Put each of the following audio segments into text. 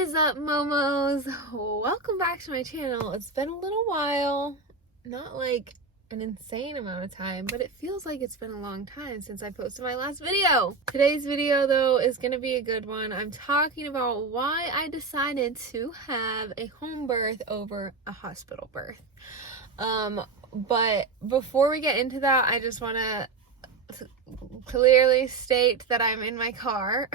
is up, Momos? Welcome back to my channel. It's been a little while, not like an insane amount of time, but it feels like it's been a long time since I posted my last video. Today's video though is gonna be a good one. I'm talking about why I decided to have a home birth over a hospital birth. But before we get into that, I just want to clearly state that I'm in my car.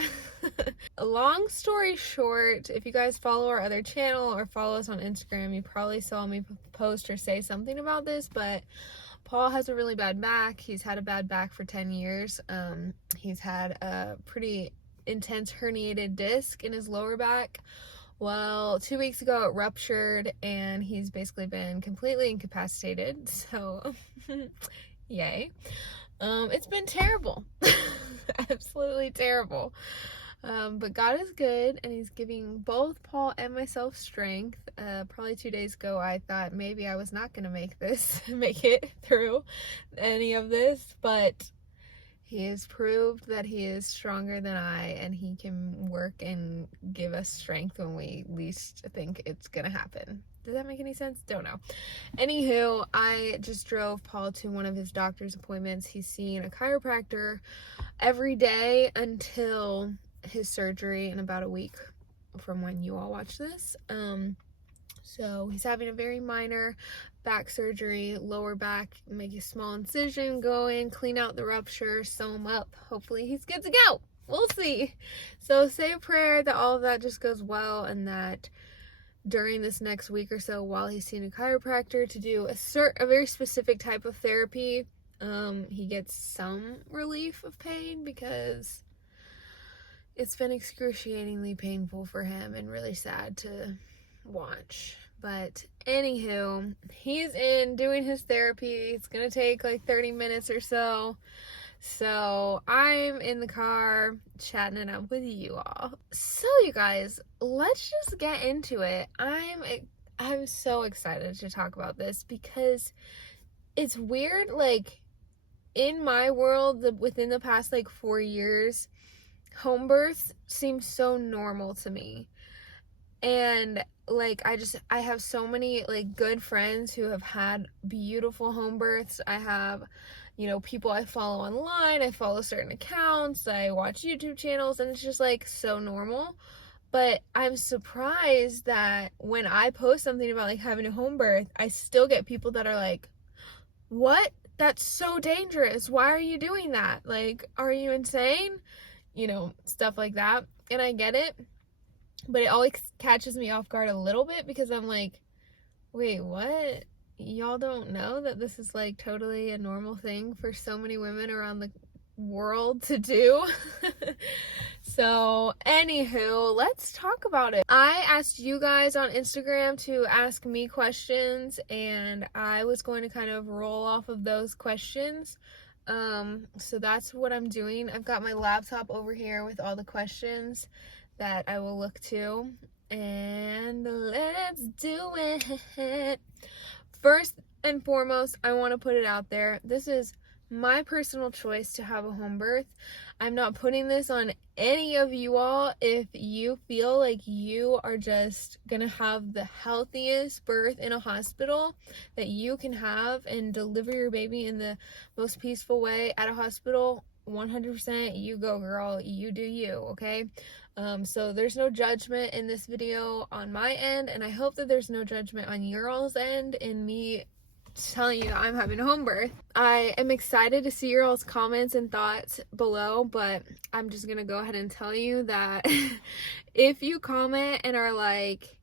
Long story short, if you guys follow our other channel or follow us on Instagram, you probably saw me post or say something about this, but Paul has a really bad back. He's had a bad back for 10 years. He's had a pretty intense herniated disc in his lower back. Well, 2 weeks ago it ruptured and he's basically been completely incapacitated, so yay. It's been terrible. Absolutely terrible. But God is good and he's giving both Paul and myself strength. Probably 2 days ago I thought maybe I was not gonna make it through any of this, but he has proved that he is stronger than I and he can work and give us strength when we least think it's gonna happen. Does that make any sense? Don't know. Anywho, I just drove Paul to one of his doctor's appointments. He's seeing a chiropractor every day until his surgery in about a week from when you all watch this. So he's having a very minor back surgery, lower back, make a small incision, go in, clean out the rupture, sew him up. Hopefully he's good to go. We'll see. So say a prayer that all of that just goes well and that during this next week or so while he's seeing a chiropractor to do a very specific type of therapy, he gets some relief of pain because it's been excruciatingly painful for him and really sad to watch. But anywho, he's in doing his therapy. It's gonna take like 30 minutes or so. So I'm in the car chatting it up with you all. So you guys, let's just get into it. I'm so excited to talk about this because it's weird, like in my world, within the past like 4 years, home births seem so normal to me. And like I have so many like good friends who have had beautiful home births. I have, you know, people I follow online, I follow certain accounts, I watch YouTube channels, and it's just like so normal. But I'm surprised that when I post something about like having a home birth, I still get people that are like, what? That's so dangerous. Why are you doing that? Like, are you insane? You know, stuff like that. And I get it. But it always catches me off guard a little bit because I'm like, wait, what? Y'all don't know that this is like totally a normal thing for so many women around the world to do? So anywho, let's talk about it. I asked you guys on Instagram to ask me questions and I was going to kind of roll off of those questions. So that's what I'm doing. I've got my laptop over here with all the questions that I will look to, and let's do it. First and foremost, I want to put it out there. This is my personal choice to have a home birth. I'm not putting this on any of you all. If you feel like you are just gonna have the healthiest birth in a hospital that you can have and deliver your baby in the most peaceful way at a hospital, 100% you go, girl. You do you, okay? So there's no judgment in this video on my end, and I hope that there's no judgment on your all's end in me telling you that I'm having a home birth. I am excited to see your all's comments and thoughts below, but I'm just gonna go ahead and tell you that if you comment and are like,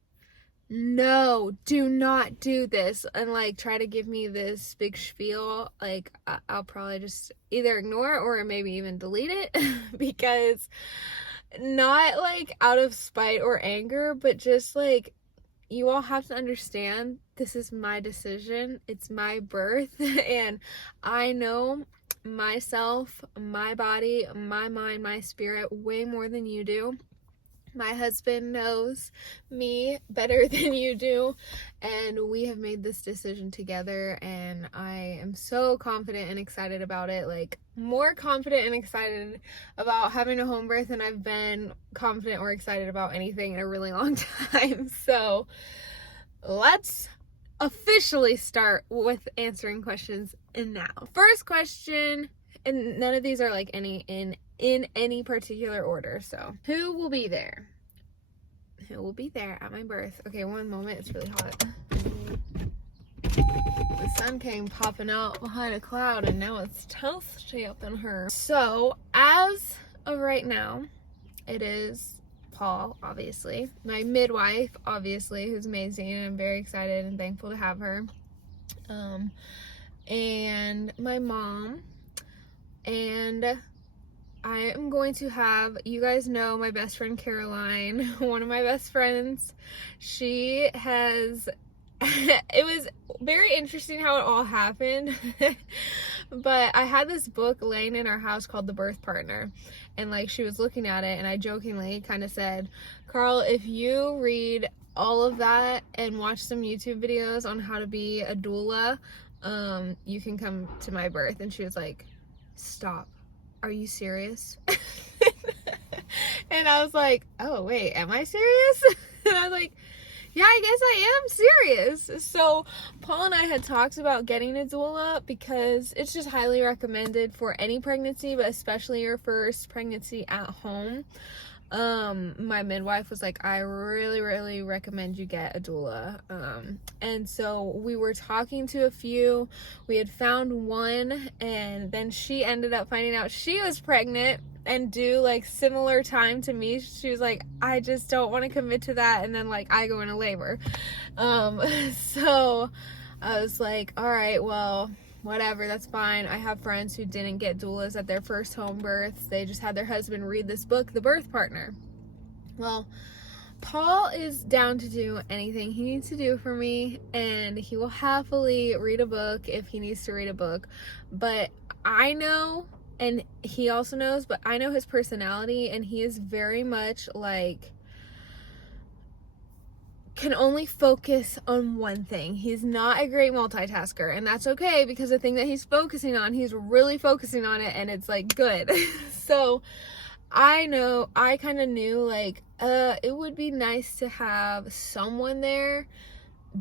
no, do not do this, and like try to give me this big spiel, like I'll probably just either ignore or maybe even delete it because not like out of spite or anger, but just like you all have to understand this is my decision, it's my birth, and I know myself, my body, my mind, my spirit way more than you do. My husband knows me better than you do, and we have made this decision together, and I am so confident and excited about it. Like, more confident and excited about having a home birth than I've been confident or excited about anything in a really long time. So let's officially start with answering questions now. First question, and none of these are like in any particular order. So, who will be there? Who will be there at my birth? Okay, one moment. It's really hot. The sun came popping out behind a cloud, and now it's toasty up in her. So, as of right now, it is Paul, obviously. My midwife, obviously, who's amazing, and I'm very excited and thankful to have her. And my mom, and I am going to have, you guys know my best friend Caroline, one of my best friends. She has, it was very interesting how it all happened. But I had this book laying in our house called The Birth Partner. And like, she was looking at it, and I jokingly kind of said, Carl, if you read all of that and watch some YouTube videos on how to be a doula, you can come to my birth. And she was like, stop. Are you serious? And I was like, oh wait, am I serious? And I was like, yeah, I guess I am serious. So Paul and I had talked about getting a doula because it's just highly recommended for any pregnancy, but especially your first pregnancy at home. My midwife was like, I really recommend you get a doula. And so we were talking to a few. We had found one, and then she ended up finding out she was pregnant and due like similar time to me. She was like, I just don't want to commit to that, and then like I go into labor. So I was like, all right, well, whatever, that's fine. I have friends who didn't get doulas at their first home birth. They just had their husband read this book, The Birth Partner. Well, Paul is down to do anything he needs to do for me, and he will happily read a book if he needs to read a book. But I know, and he also knows, but I know his personality, and he is very much like, can only focus on one thing. He's not a great multitasker, and that's okay, because the thing that he's focusing on, he's really focusing on it, and it's like good. So I know, I kind of knew like it would be nice to have someone there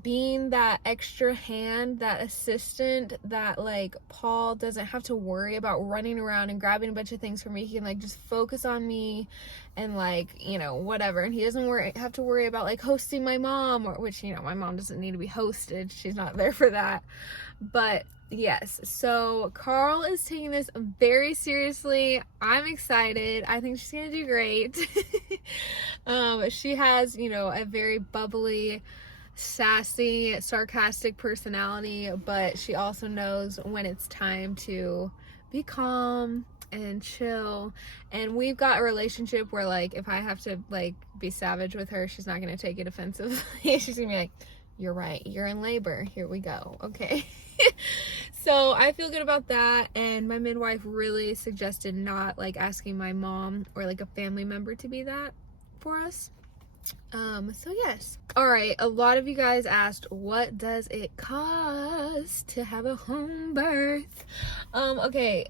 being that extra hand, that assistant, that like Paul doesn't have to worry about running around and grabbing a bunch of things for me. He can like just focus on me and like, you know, whatever. And he doesn't have to worry about like hosting my mom, or which, you know, my mom doesn't need to be hosted. She's not there for that. But yes, so Carl is taking this very seriously. I'm excited. I think she's gonna do great. She has, you know, a very bubbly, sassy, sarcastic personality, but she also knows when it's time to be calm and chill. And we've got a relationship where like, if I have to like be savage with her, she's not gonna take it offensively. She's gonna be like, you're right, you're in labor, here we go, okay. So I feel good about that. And my midwife really suggested not like asking my mom or like a family member to be that for us. So yes. All right, a lot of you guys asked, what does it cost to have a home birth? Okay,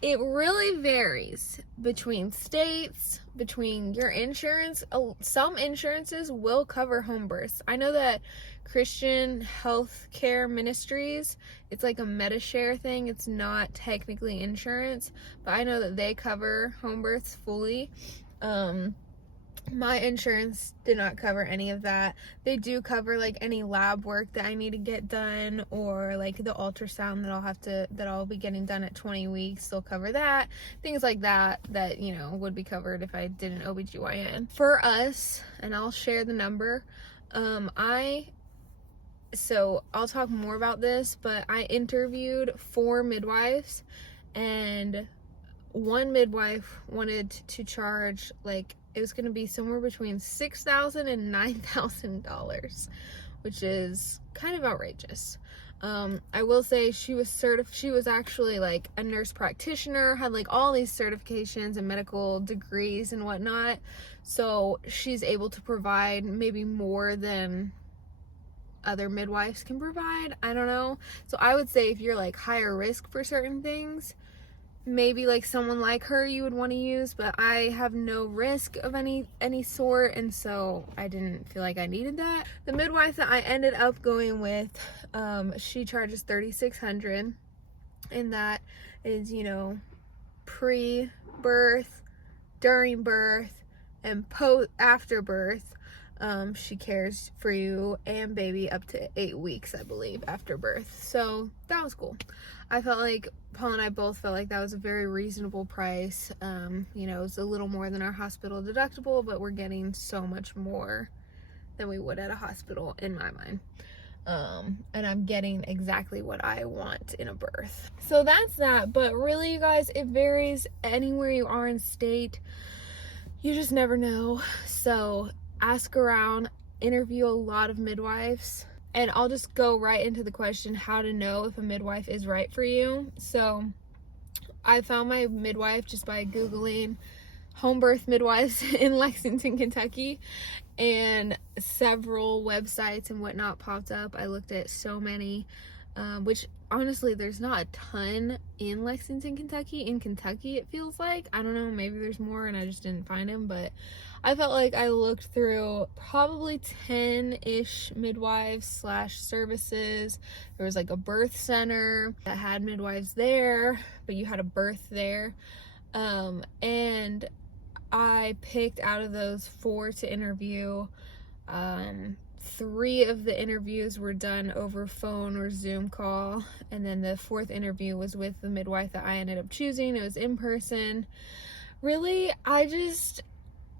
it really varies between states, between your insurance. Some insurances will cover home births. I know that Christian Health Care Ministries, it's like a Medi-Share thing. It's not technically insurance, but I know that they cover home births fully. My insurance did not cover any of that. They do cover like any lab work that I need to get done, or like the ultrasound that I'll be getting done at 20 weeks. They'll cover that. Things like that, you know, would be covered if I did an OBGYN. For us, and I'll share the number, so I'll talk more about this, but I interviewed 4 midwives, and one midwife wanted to charge like, it was going to be somewhere between $6,000 and $9,000, which is kind of outrageous. I will say she was actually like a nurse practitioner, had like all these certifications and medical degrees and whatnot. So she's able to provide maybe more than other midwives can provide. I don't know. So I would say if you're like higher risk for certain things, maybe like someone like her you would want to use, but I have no risk of any sort, and so I didn't feel like I needed that. The midwife that I ended up going with, she charges $3,600, and that is, you know, pre-birth, during birth, and after birth. She cares for you and baby up to 8 weeks, I believe, after birth. So that was cool. I felt like Paul and I both felt like that was a very reasonable price. You know, it's a little more than our hospital deductible, but we're getting so much more than we would at a hospital in my mind. And I'm getting exactly what I want in a birth. So that's that. But really, you guys, it varies anywhere you are in state. You just never know. So ask around, interview a lot of midwives, and I'll just go right into the question, how to know if a midwife is right for you. So I found my midwife just by Googling home birth midwives in Lexington, Kentucky, and several websites and whatnot popped up. I looked at so many, which honestly there's not a ton in Lexington, Kentucky. In Kentucky, it feels like. I don't know, maybe there's more and I just didn't find them, but I felt like I looked through probably 10-ish midwives / services. There was like a birth center that had midwives there, but you had a birth there. And I picked out of those 4 to interview. 3 of the interviews were done over phone or Zoom call, and then the 4th interview was with the midwife that I ended up choosing. It was in person. Really,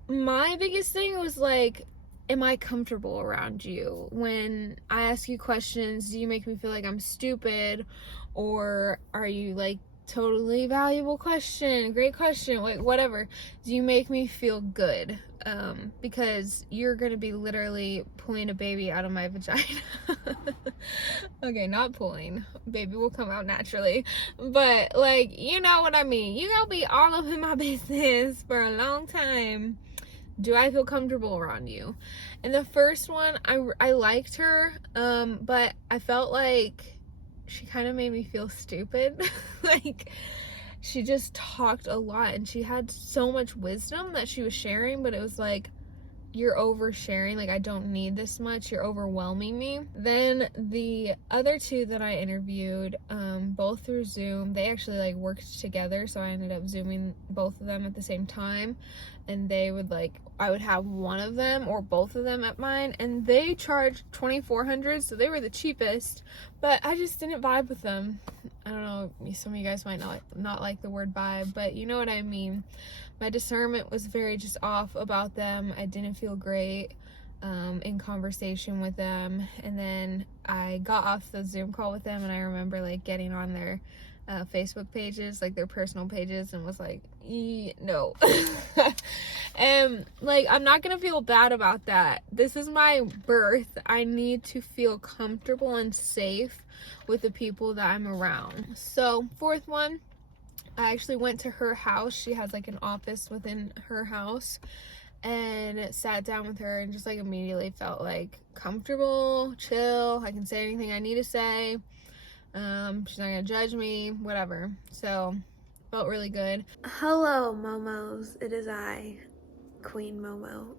my biggest thing was like, am I comfortable around you? When I ask you questions, do you make me feel like I'm stupid, or are you like totally valuable question, great question, like whatever? Do you make me feel good? Because you're gonna be literally pulling a baby out of my vagina. Okay, not pulling, baby will come out naturally, but like, you know what I mean. You gonna be all up in my business for a long time. Do I feel comfortable around you? And the first one, I liked her, but I felt like she kind of made me feel stupid. Like, she just talked a lot, and she had so much wisdom that she was sharing, but it was like, you're oversharing. Like, I don't need this much. You're overwhelming me. Then the other 2 that I interviewed, both through Zoom, they actually like worked together, so I ended up Zooming both of them at the same time, and they would like, I would have one of them or both of them at mine, and they charged $2,400, so they were the cheapest, but I just didn't vibe with them. I don't know, some of you guys might not like the word vibe, but you know what I mean. My discernment was very just off about them. I didn't feel great in conversation with them, and then I got off the Zoom call with them, and I remember like getting on their Facebook pages, like their personal pages, and was like, no. And like, I'm not gonna feel bad about that. This is my birth. I need to feel comfortable and safe with the people that I'm around. So 4th one, I actually went to her house. She has like an office within her house, and sat down with her and just like immediately felt like comfortable, chill. I can say anything I need to say. She's not gonna judge me, whatever. So felt really good. Hello, Momos. It is I, Queen Momo.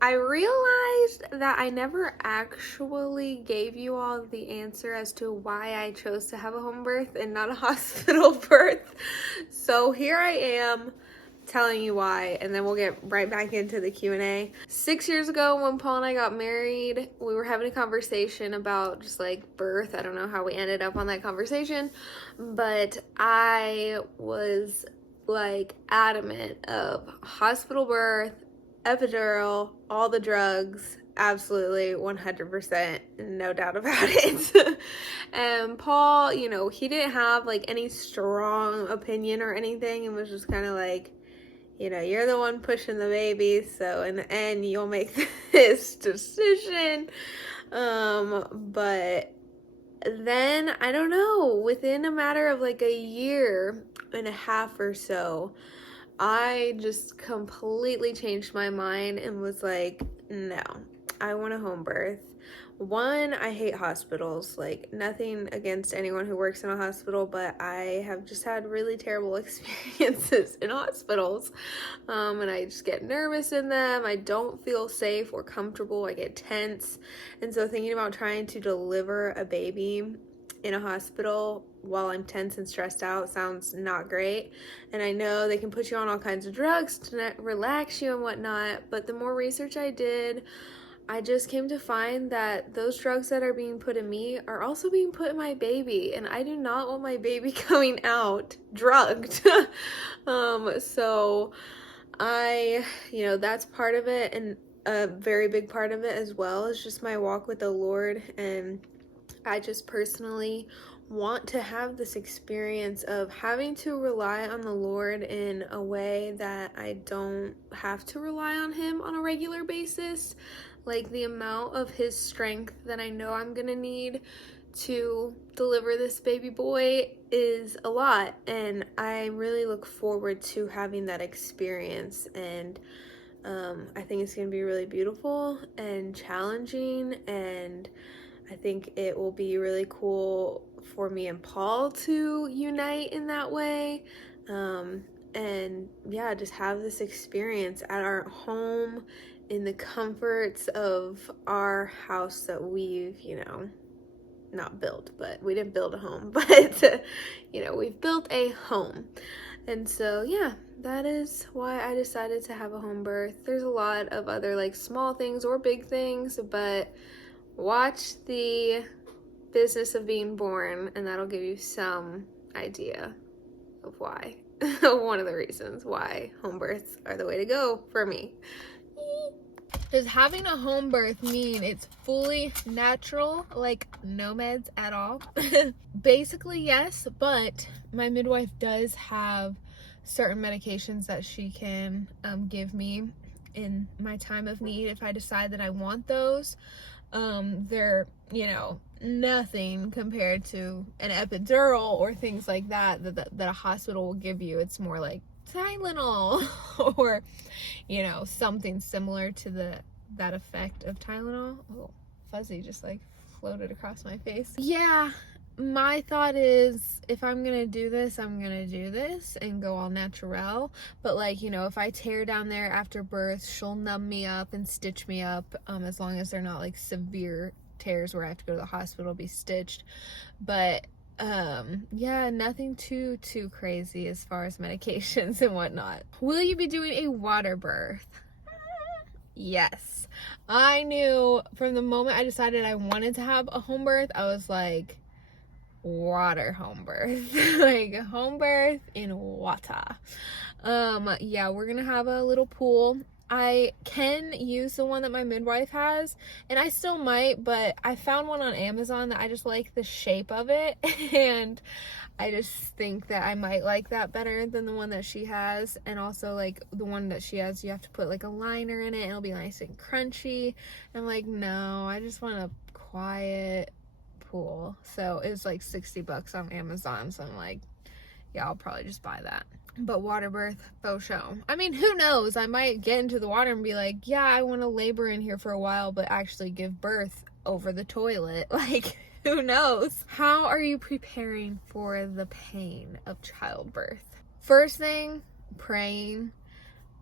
I realized that I never actually gave you all the answer as to why I chose to have a home birth and not a hospital birth. So here I am telling you why, and then we'll get right back into the Q&A. 6 years ago, when Paul and I got married, we were having a conversation about just like birth. I don't know how we ended up on that conversation, but I was like adamant of hospital birth, epidural, all the drugs, absolutely 100%, no doubt about it. And Paul, you know, he didn't have like any strong opinion or anything, and was just kind of like, you know, you're the one pushing the baby, so in the end you'll make this decision. But then, I don't know, within a matter of like a year and a half or so, I just completely changed my mind and was like, no, I want a home birth. One, I hate hospitals. Like, nothing against anyone who works in a hospital, but I have just had really terrible experiences in hospitals. And I just get nervous in them. I don't feel safe or comfortable. I get tense. And so thinking about trying to deliver a baby in a hospital while I'm tense and stressed out sounds not great. And I know they can put you on all kinds of drugs to relax you and whatnot, but the more research I did, I just came to find that those drugs that are being put in me are also being put in my baby, and I do not want my baby coming out drugged. So that's part of it, and a very big part of it as well is just my walk with the Lord, and I just personally want to have this experience of having to rely on the Lord in a way that I don't have to rely on him on a regular basis. Like, the amount of his strength that I know I'm gonna need to deliver this baby boy is a lot, and I really look forward to having that experience. And I think it's gonna be really beautiful and challenging, and I think it will be really cool for me and Paul to unite in that way. And yeah, just have this experience at our home in the comforts of our house that we've, not built, but we didn't build a home, but, we've built a home. And so, yeah, that is why I decided to have a home birth. There's a lot of other like small things or big things, but watch the Business of Being Born and that'll give you some idea of why. One of the reasons why home births are the way to go for me. Does having a home birth mean it's fully natural, like no meds at all? Basically, yes, but my midwife does have certain medications that she can give me in my time of need if I decide that I want those. They're, nothing compared to an epidural or things like that a hospital will give you. It's more like Tylenol or, something similar to that effect of Tylenol. Oh, fuzzy just like floated across my face. Yeah, my thought is if I'm gonna do this, I'm gonna do this and go all natural. But if I tear down there after birth, she'll numb me up and stitch me up, as long as they're not like severe tears where I have to go to the hospital to be stitched. But yeah, nothing too crazy as far as medications and whatnot. Will you be doing a water birth? Yes. I knew from the moment I decided I wanted to have a home birth, I was like, water home birth. Like home birth in water. Yeah, we're gonna have a little pool. I can use the one that my midwife has, and I still might, but I found one on Amazon that I just like the shape of it, and I just think that I might like that better than the one that she has. And also, like, the one that she has, you have to put like a liner in it and it'll be nice and crunchy. I'm like, no, I just want a quiet pool. So it was like $60 on Amazon, so I'm like, yeah, I'll probably just buy that. But water birth, faux show. I mean, who knows? I might get into the water and be like, yeah, I want to labor in here for a while, but actually give birth over the toilet. Like, who knows? How are you preparing for the pain of childbirth? First thing, praying.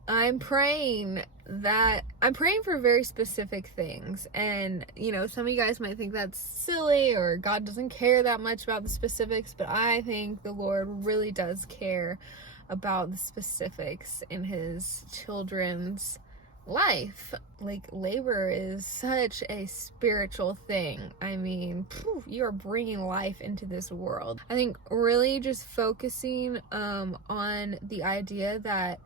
I'm praying for very specific things, and some of you guys might think that's silly or God doesn't care that much about the specifics, but I think the Lord really does care about the specifics in his children's life. Like, labor is such a spiritual thing. I mean, you are bringing life into this world. I think really just focusing on the idea that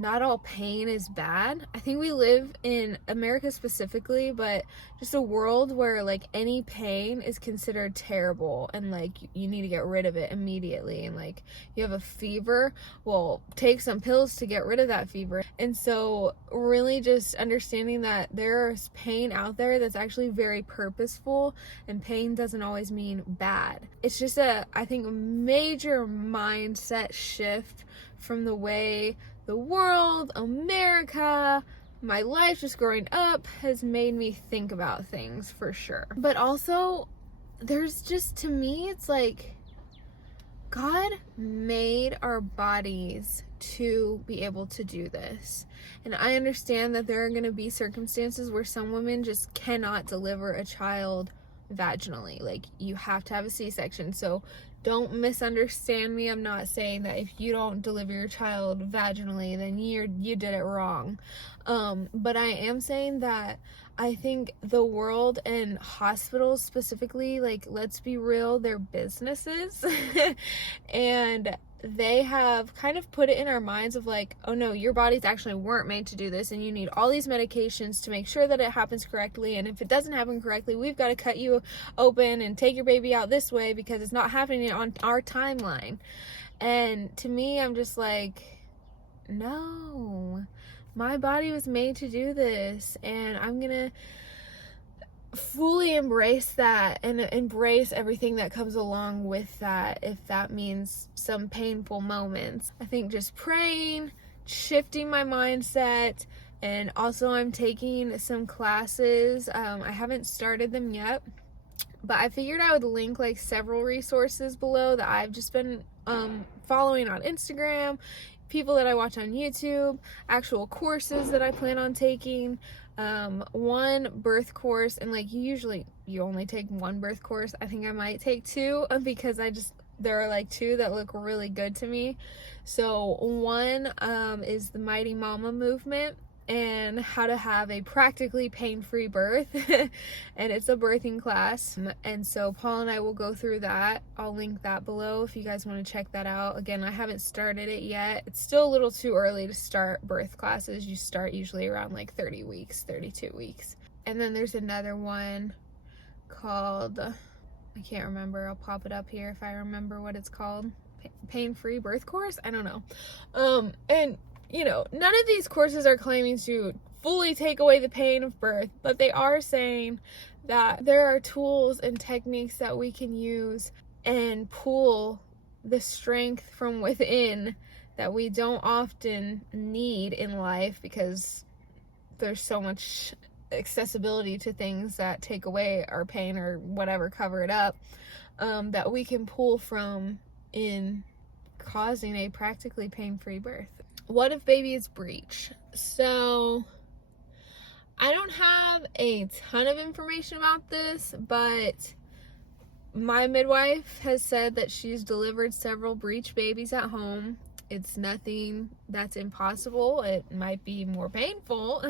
not all pain is bad. I think we live in America specifically, but just a world where like any pain is considered terrible and like you need to get rid of it immediately. And like you have a fever, well, take some pills to get rid of that fever. And so really just understanding that there's pain out there that's actually very purposeful, and pain doesn't always mean bad. It's just I think a major mindset shift from the way the world, America, my life just growing up has made me think about things for sure. But also, there's just, to me, it's like God made our bodies to be able to do this. And I understand that there are going to be circumstances where some women just cannot deliver a child vaginally. Like, you have to have a C-section. So don't misunderstand me. I'm not saying that if you don't deliver your child vaginally, then you did it wrong. But I am saying that I think the world and hospitals specifically, like, let's be real, they're businesses. And they have kind of put it in our minds of like, oh no, your bodies actually weren't made to do this, and you need all these medications to make sure that it happens correctly, and if it doesn't happen correctly, we've got to cut you open and take your baby out this way because it's not happening on our timeline. And to me, I'm just like, no, my body was made to do this, and I'm gonna fully embrace that and embrace everything that comes along with that, if that means some painful moments. I think just praying, shifting my mindset, and also I'm taking some classes. I haven't started them yet, but I figured I would link like several resources below that I've just been following on Instagram, people that I watch on YouTube, actual courses that I plan on taking. One birth course, and like you only take one birth course. I think I might take two because there are like two that look really good to me. So one is the Mighty Mama movement and how to have a practically pain-free birth. And it's a birthing class, and so Paul and I will go through that. I'll link that below if you guys want to check that out. Again, I haven't started it yet. It's still a little too early to start birth classes. You start usually around like 30 weeks, 32 weeks. And then there's another one called, I can't remember, I'll pop it up here if I remember what it's called. Pain-free birth course? I don't know. And you know, none of these courses are claiming to fully take away the pain of birth, but they are saying that there are tools and techniques that we can use and pull the strength from within that we don't often need in life because there's so much accessibility to things that take away our pain or whatever, cover it up, that we can pull from in causing a practically pain-free birth. What if babies breech? So I don't have a ton of information about this, but my midwife has said that she's delivered several breech babies at home. It's nothing that's impossible. It might be more painful,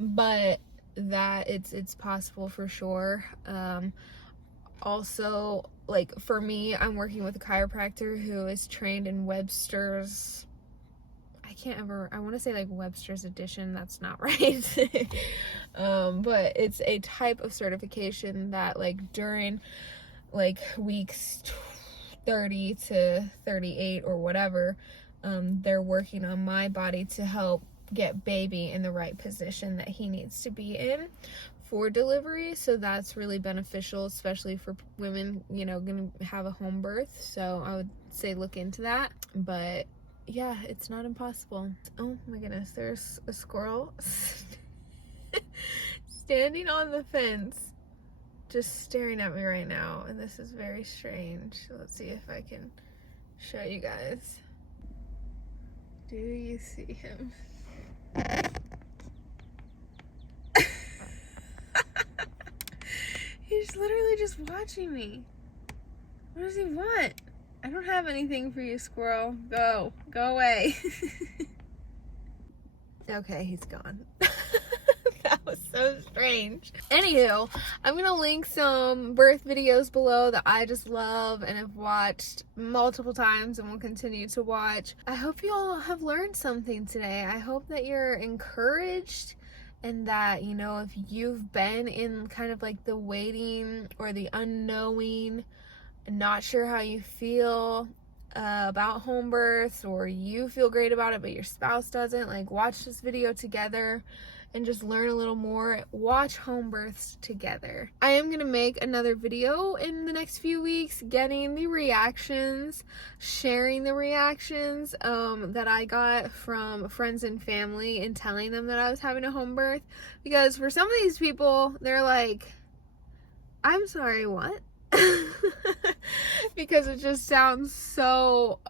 but that it's possible for sure. Also, like for me, I'm working with a chiropractor who is trained in Webster's, I want to say like Webster's edition, that's not right. But it's a type of certification that like during like weeks 30 to 38 or whatever, they're working on my body to help get baby in the right position that he needs to be in for delivery. So that's really beneficial, especially for women, you know, gonna have a home birth. So I would say look into that. But yeah, it's not impossible. Oh my goodness, there's a squirrel standing on the fence just staring at me right now, and this is very strange. Let's see if I can show you guys. Do you see him? He's literally just watching me. What does he want? I don't have anything for you, squirrel. Go away. Okay, he's gone. That was so So strange. Anywho, I'm gonna link some birth videos below that I just love and have watched multiple times and will continue to watch. I hope you all have learned something today. I hope that you're encouraged, and that, you know, if you've been in kind of like the waiting or the unknowing, not sure how you feel about home births, or you feel great about it but your spouse doesn't, like, watch this video together and just learn a little more. Watch home births together. I am gonna make another video in the next few weeks, getting the reactions, sharing the reactions that I got from friends and family, and telling them that I was having a home birth, because for some of these people, they're like, I'm sorry, what? Because it just sounds so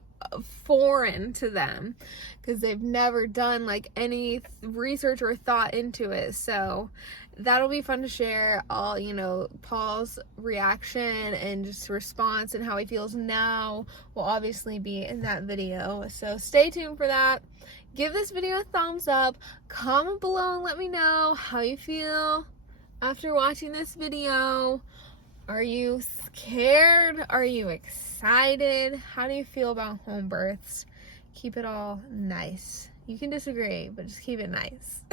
foreign to them, because they've never done like any research or thought into it. So that'll be fun to share. All, you know, Paul's reaction and just response and how he feels now will obviously be in that video, so stay tuned for that. Give this video a thumbs up, comment below and let me know how you feel after watching this video. Are you scared? Are you excited? How do you feel about home births? Keep it all nice. You can disagree, but just keep it nice.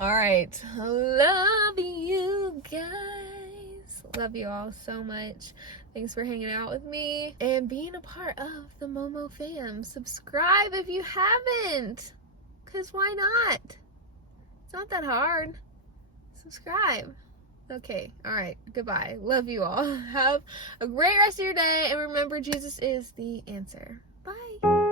All right. Love you guys. Love you all so much. Thanks for hanging out with me and being a part of the Momo fam. Subscribe if you haven't, because why not? It's not that hard. Subscribe. Okay, all right, goodbye. Love you all. Have a great rest of your day, and remember, Jesus is the answer. Bye.